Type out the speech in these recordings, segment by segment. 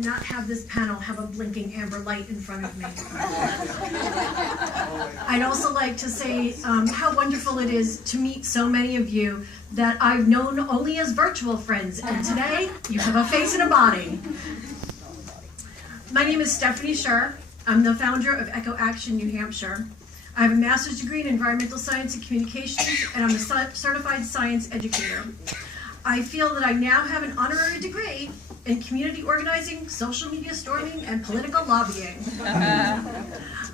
and not have this panel have a blinking amber light in front of me. I'd also like to say how wonderful it is to meet so many of you that I've known only as virtual friends, and today you have a face and a body. My name is Stephanie Scherr. I'm the founder of EchoAction New Hampshire. I have a master's degree in environmental science and communications, and I'm a certified science educator. I feel that I now have an honorary degree in community organizing, social media storming, and political lobbying.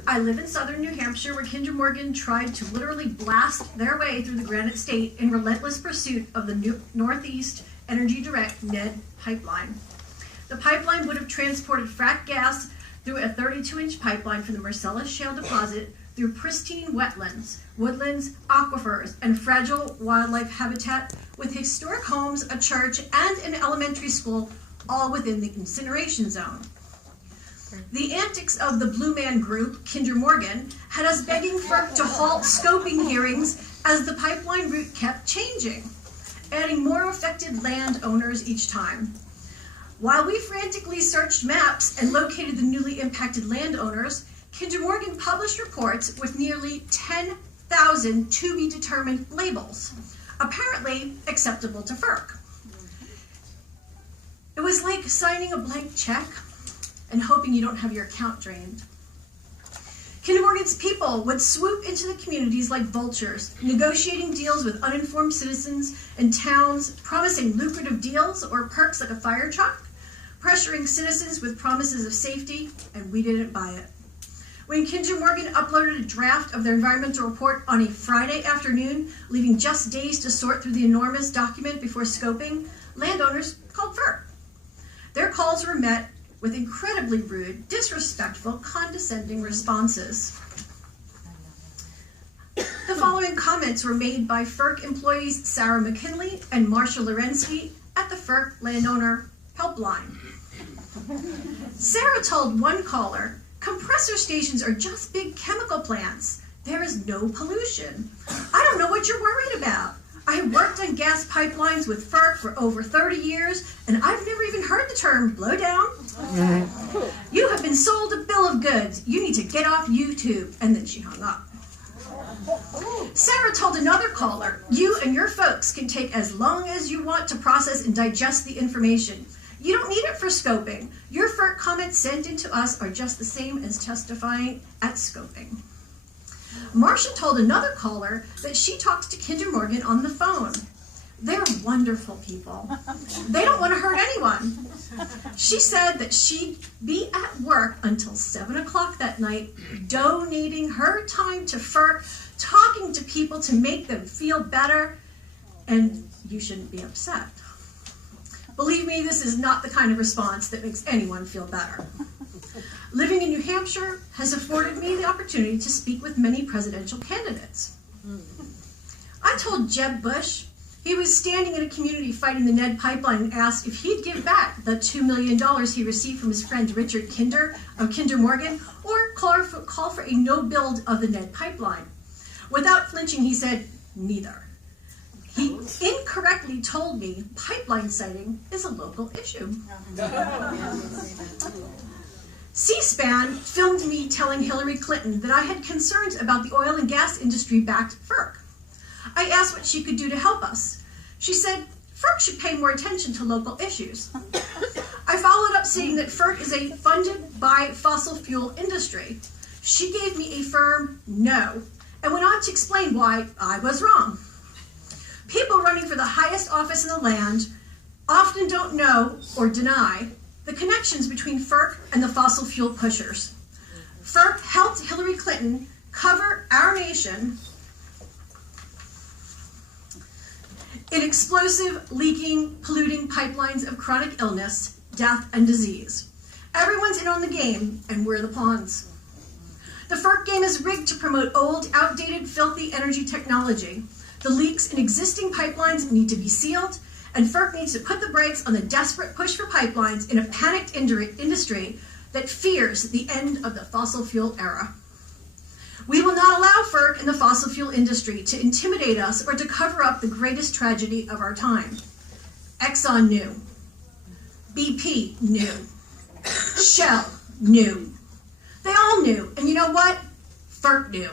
I live in southern New Hampshire, where Kinder Morgan tried to literally blast their way through the Granite State in relentless pursuit of the Northeast Energy Direct NED pipeline. The pipeline would have transported frack gas through a 32-inch pipeline from the Marcellus Shale deposit through pristine wetlands, woodlands, aquifers, and fragile wildlife habitat with historic homes, a church, and an elementary school, all within the incineration zone. The antics of the Blue Man Group, Kinder Morgan, had us begging FERC to halt scoping hearings as the pipeline route kept changing, adding more affected landowners each time. While we frantically searched maps and located the newly impacted landowners, Kinder Morgan published reports with nearly 10,000 to-be-determined labels, apparently acceptable to FERC. It was like signing a blank check and hoping you don't have your account drained. Kinder Morgan's people would swoop into the communities like vultures, negotiating deals with uninformed citizens and towns, promising lucrative deals or perks like a fire truck, pressuring citizens with promises of safety, and we didn't buy it. When Kinder Morgan uploaded a draft of their environmental report on a Friday afternoon, leaving just days to sort through the enormous document before scoping, landowners called FERC. Their calls were met with incredibly rude, disrespectful, condescending responses. The following comments were made by FERC employees Sarah McKinley and Marcia Lorensky at the FERC landowner helpline. Sarah told one caller, "Compressor stations are just big chemical plants. There is no pollution. I don't know what you're worried about. I have worked on gas pipelines with FERC for over 30 years, and I've never even heard the term blowdown. You have been sold a bill of goods. You need to get off YouTube." And then she hung up. Sarah told another caller, "You and your folks can take as long as you want to process and digest the information. You don't need it for scoping. Your FERC comments sent in to us are just the same as testifying at scoping." Marcia told another caller that she talks to Kinder Morgan on the phone. They're wonderful people. They don't want to hurt anyone. She said that she'd be at work until 7 o'clock that night, donating her time to FERC, talking to people to make them feel better, and you shouldn't be upset. Believe me, this is not the kind of response that makes anyone feel better. Living in New Hampshire has afforded me the opportunity to speak with many presidential candidates. I told Jeb Bush he was standing in a community fighting the NED pipeline and asked if he'd give back the $2 million he received from his friend Richard Kinder of Kinder Morgan, or call for a no build of the NED pipeline. Without flinching, he said, "Neither." He incorrectly told me pipeline siting is a local issue. C-SPAN filmed me telling Hillary Clinton that I had concerns about the oil and gas industry backed FERC. I asked what she could do to help us. She said FERC should pay more attention to local issues. I followed up saying that FERC is funded by fossil fuel industry. She gave me a firm no, and went on to explain why I was wrong. People running for the highest office in the land often don't know or deny the connections between FERC and the fossil fuel pushers. FERC helped Hillary Clinton cover our nation in explosive, leaking, polluting pipelines of chronic illness, death, and disease. Everyone's in on the game, and we're the pawns. The FERC game is rigged to promote old, outdated, filthy energy technology. The leaks in existing pipelines need to be sealed, and FERC needs to put the brakes on the desperate push for pipelines in a panicked industry that fears the end of the fossil fuel era. We will not allow FERC and the fossil fuel industry to intimidate us or to cover up the greatest tragedy of our time. Exxon knew. BP knew. Shell knew. They all knew. And you know what? FERC knew.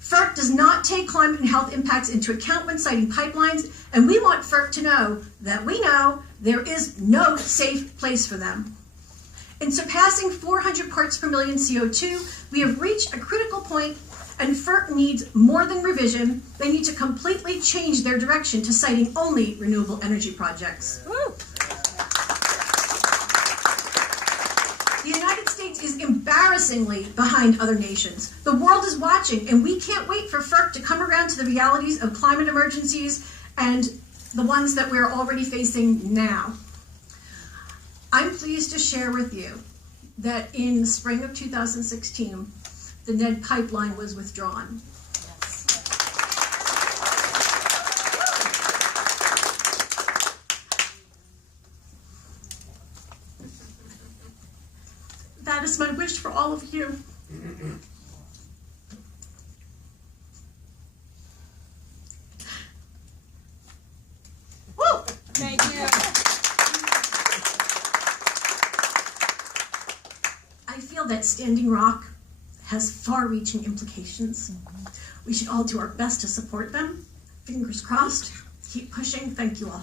FERC does not take climate and health impacts into account when siting pipelines, and we want FERC to know that we know there is no safe place for them. In surpassing 400 parts per million CO2, we have reached a critical point, and FERC needs more than revision. They need to completely change their direction to citing only renewable energy projects. Woo. The United States is embarrassingly behind other nations. The world is watching, and we can't wait for FERC to come around to the realities of climate emergencies and the ones that we're already facing now. I'm pleased to share with you that in the spring of 2016, the NED pipeline was withdrawn. That is my wish for all of you. Woo! Thank you. I feel that Standing Rock has far-reaching implications. We should all do our best to support them. Fingers crossed. Keep pushing. Thank you all.